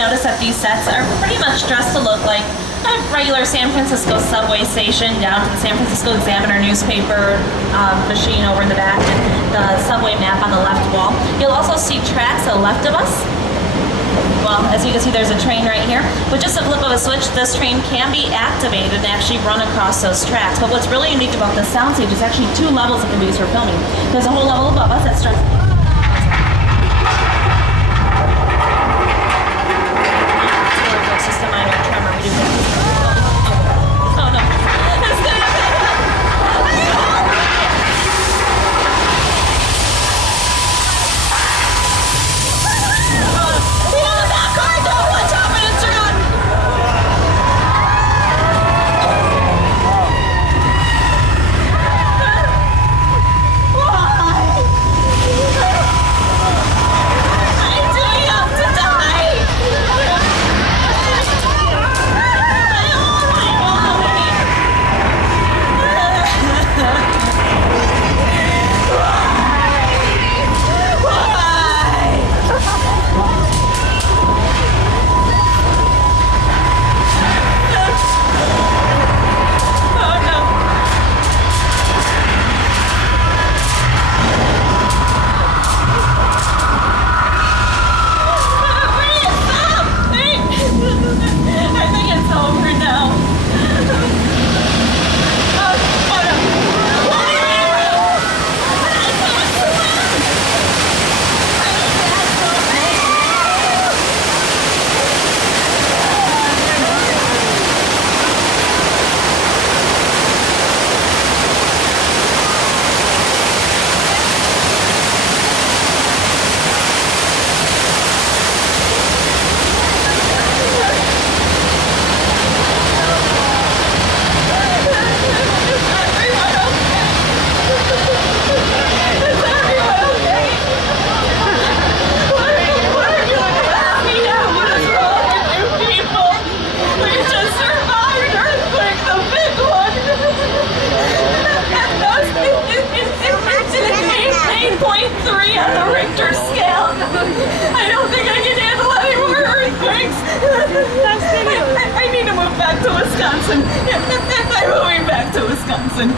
notice that these sets are pretty much dressed to look like a regular San Francisco subway station, down to the San Francisco Examiner newspaper machine over in the back, and the subway map on the left wall. You'll also see tracks to the left of us. Well, as you can see, there's a train right here. With just a flip of a switch, this train can be activated and actually run across those tracks. But what's really unique about this soundstage is actually 2 levels that can be used for filming. There's a whole level above us that starts... Just a minor tremor. We do that. Oh, no. It's gonna Wisconsin. I'm moving back to Wisconsin.